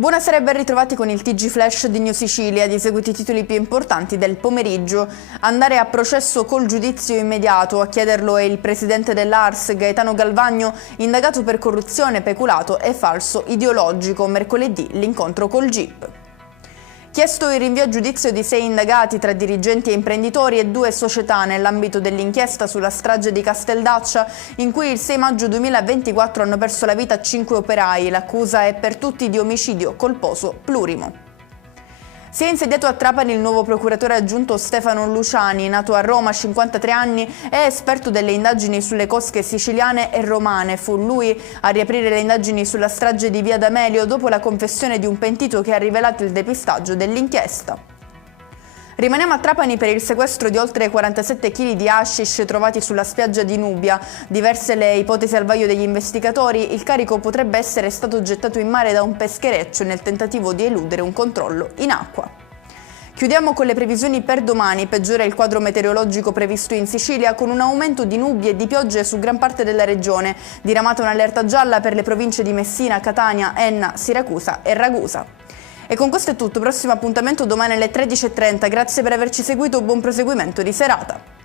Buonasera e ben ritrovati con il TG Flash di New Sicilia, di seguiti i titoli più importanti del pomeriggio. Andare a processo col giudizio immediato, a chiederlo è il presidente dell'ARS Gaetano Galvagno, indagato per corruzione, peculato e falso ideologico. Mercoledì l'incontro col GIP. Chiesto il rinvio a giudizio di 6 indagati tra dirigenti e imprenditori e 2 società nell'ambito dell'inchiesta sulla strage di Casteldaccia, in cui il 6 maggio 2024 hanno perso la vita 5 operai. L'accusa è per tutti di omicidio colposo plurimo. Si è insediato a Trapani il nuovo procuratore aggiunto Stefano Luciani, nato a Roma, 53 anni, è esperto delle indagini sulle cosche siciliane e romane. Fu lui a riaprire le indagini sulla strage di Via D'Amelio dopo la confessione di un pentito che ha rivelato il depistaggio dell'inchiesta. Rimaniamo a Trapani per il sequestro di oltre 47 kg di hashish trovati sulla spiaggia di Nubia. Diverse le ipotesi al vaglio degli investigatori, il carico potrebbe essere stato gettato in mare da un peschereccio nel tentativo di eludere un controllo in acqua. Chiudiamo con le previsioni per domani. Peggiora il quadro meteorologico previsto in Sicilia con un aumento di nubi e di piogge su gran parte della regione. Diramata un'allerta gialla per le province di Messina, Catania, Enna, Siracusa e Ragusa. E con questo è tutto, prossimo appuntamento domani alle 13:30. Grazie per averci seguito, buon proseguimento di serata.